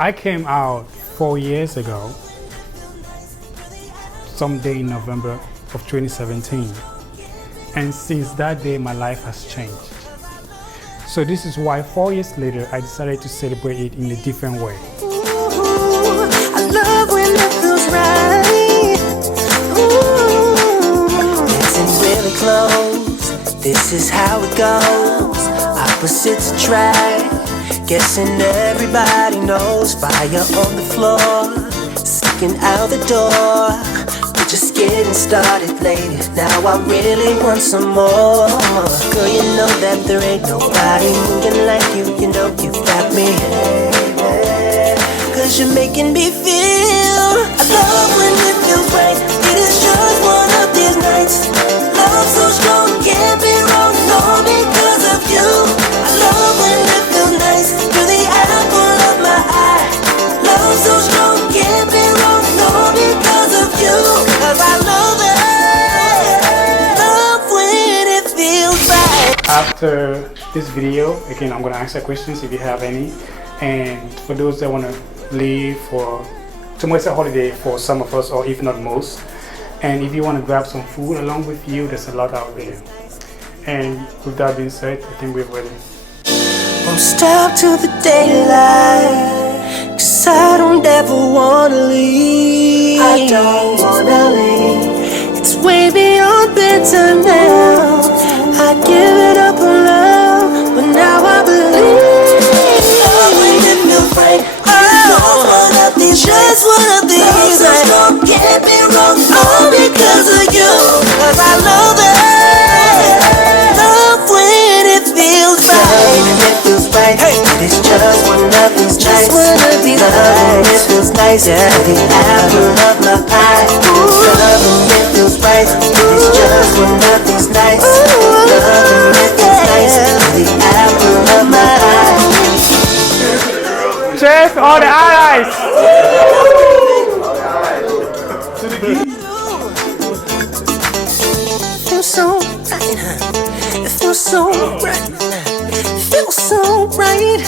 I came out 4 years ago, someday in November of 2017. And since that day, my life has changed. So this is why 4 years later, I decided to celebrate it in a different way. Ooh, I love when it feels right. Ooh. Getting really close, this is how it goes. Opposites attract, guessing everybody knows. Fire on the floor, sticking out the door. We're just getting started, lady. Now I really want some more. Girl, you know that there ain't nobody moving like you. You know you got me, cause you're making me feel. I love when it feels right. It is just one of these nights. Love so strong, can't be wrong. No, because of you. I love when it feels nice. You're the apple of my eye. Love so strong, can't be wrong. No, because of you. Cause I love it. Love when it feels right. After this video, again, I'm gonna answer questions if you have any. And for those that wanna leave for tomorrow's a holiday for some of us, or if not most. And if you want to grab some food along with you, there's a lot out there. And with that being said, I think we're ready. Won't stop till the daylight, cause I don't ever wanna leave. I don't wanna leave. It's way beyond bedtime now. I'd give it up on love, but now I believe. Love when it feels right. Just one of these nights. Can't be wrong, all because of you. Cause I love it. Love when it feels right. Love when it feels right. It's just one of these nights. Love when it feels nice. Yeah, the apple of my eye. Love when it feels right. It's just one of these nights. Love when it feels nice. The apple of my eye. Cheers, all the allies! Feels so right. It feels so right. It feels so right.